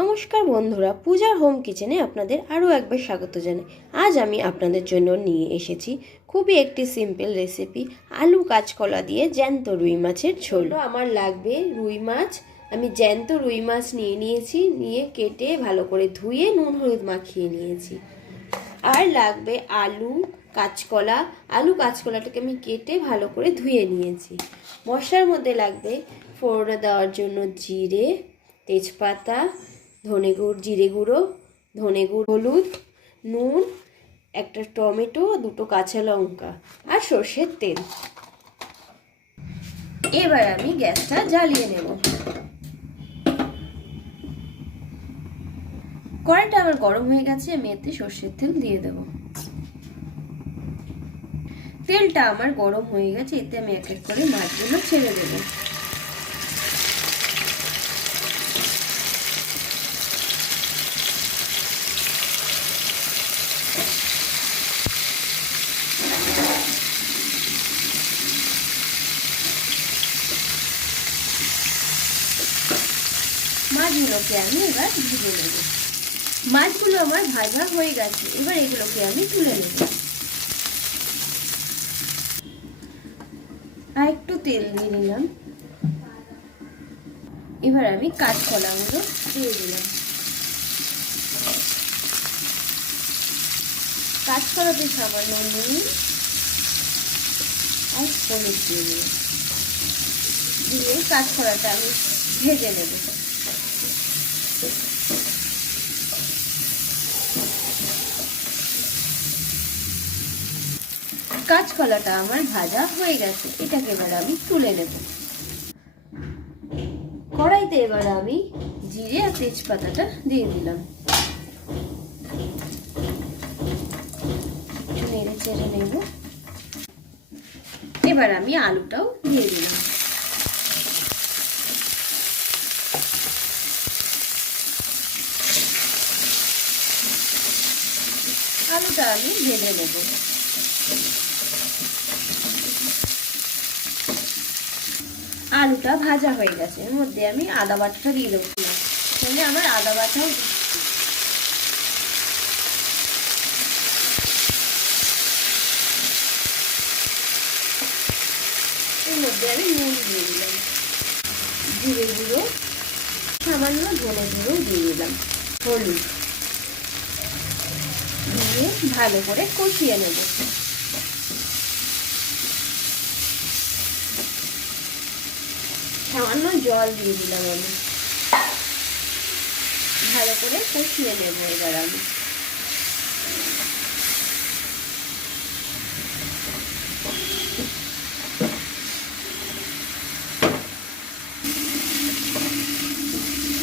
নমস্কার বন্ধুরা, পূজার হোম কিচেনে আপনাদের আরও একবার স্বাগত জানাই। আজ আমি আপনাদের জন্য নিয়ে এসেছি খুবই একটি সিম্পল রেসিপি, আলু কাঁচকলা দিয়ে জ্যান্ত রুই মাছের ঝোল। আমার লাগবে রুই মাছ। আমি জ্যান্ত রুই মাছ নিয়ে কেটে ভালো করে ধুয়ে নুন হলুদ মাখিয়ে নিয়েছি। আর লাগবে আলু কাঁচকলাটাকে আমি কেটে ভালো করে ধুয়ে নিয়েছি। মশলার মধ্যে লাগবে ফোড়নে দেওয়ার জন্য জিরে, তেজপাতা, জিরে গুঁড়ো, ধনে গুঁড়ো, হলুদ, নুন, একটা টমেটো, দুটো কাঁচা লঙ্কা আর সর্ষের তেল। এবার আমি গ্যাসটা জ্বালিয়ে নেব। কড়াইটা আমার গরম হয়ে গেছে, আমি এতে সর্ষের তেল দিয়ে দেব। তেলটা আমার গরম হয়ে গেছে, এতে আমি এক এক করে মাছগুলো ছেড়ে দেব। মাছগুলোকে আমি এবার ভেজে নেব। মাছগুলো আমার ভাজা হয়ে গেছে, এবার এগুলোকে আমি তুলে নেব। আর একটু তেল দিয়ে নিলাম। এবার আমি কাঁচকলাগুলো দিয়ে দিলাম। কাঁচকলাতে সামান্য নুন আর হলুদ দিয়ে দিলাম, দিয়ে কাঁচকলাটা আমি ভেজে নেব। কাঁচকলাটা আমার ভাজা হয়ে গেছে, এটাকে এবার আমি তুলে নেব। কড়াইতে এবার আমি জিরে আর তেজপাতাটা দিয়ে দিলাম। একটু নেড়ে চেড়ে নেব। এবার আমি আলুটাও দিয়ে দিলাম। আলুটা আমি ভেজে নেব। আলুটা ভাজা হয়ে গেছে, এর মধ্যে আমি আদা বাটাটা দিয়ে দেবো। তাহলে আমার আদা বাটাও, এর মধ্যে আমি নুন দিয়ে দিলাম, জিরে গুঁড়ো, সামান্য ধনে গুঁড়ো দিয়ে দিলাম, হলুদ দিয়ে ভালো করে কষিয়ে নেব। সামান্য জল দিয়ে দিলাম, আমি ভালো করে কষিয়ে নেব। এবার আমি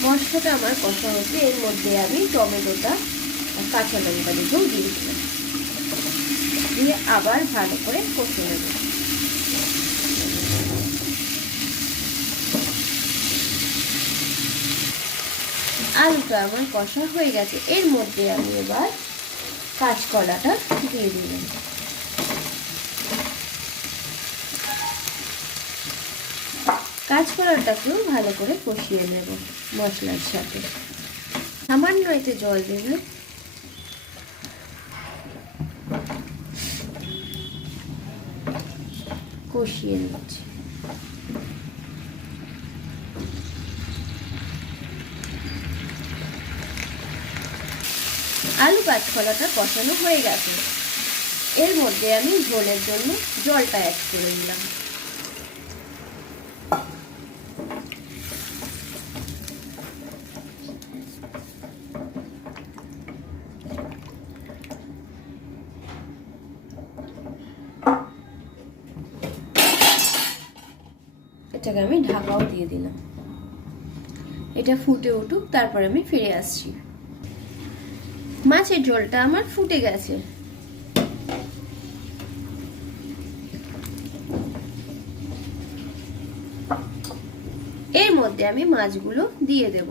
মশলাটা আমার কষা হচ্ছে, এর মধ্যে আমি টমেটোটা আর কাঁচা লঙ্কা দুটোও দিয়ে দিলাম, দিয়ে আবার ভালো করে কষে নেব। আলুটা আমার কষা হয়ে গেছে, এর মধ্যে আমি এবার কাঁচকলাটা দিয়ে দিলাম। কাঁচকলাটাকেও ভালো করে কষিয়ে নেব মশলার সাথে। সামান্য এতে জল দেবে, কষিয়ে নিচ্ছি। আলু কাঁচকলাটা কষানো হয়ে গেছে, এর মধ্যে আমি ঝোলের জন্য জলটা অ্যাড করে দিলাম। এটাকে আমি ঢাকাও দিয়ে দিলাম। এটা ফুটে উঠুক, তারপর আমি ফিরে আসছি। মাছের ঝোলটা আমার ফুটে গেছে। এর মধ্যে আমি মাছগুলো দিয়ে দেব।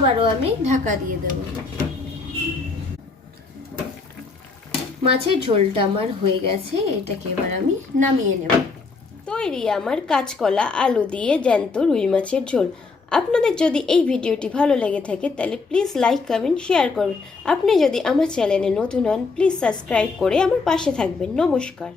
আবারও আমি ঢাকা দিয়ে দেব। মাছের ঝোলটা আমার হয়ে গেছে, এটাকে এবার আমি নামিয়ে নেব। তৈরি আমার কাঁচকলা আলু দিয়ে জ্যান্ত রুই মাছের ঝোল। আপনাদের যদি এই ভিডিওটি ভালো লেগে থাকে তাহলে প্লিজ লাইক, কমেন্ট, শেয়ার করবেন। আপনি যদি আমার চ্যানেলে নতুন হন প্লিজ সাবস্ক্রাইব করে আমার পাশে থাকবেন। নমস্কার।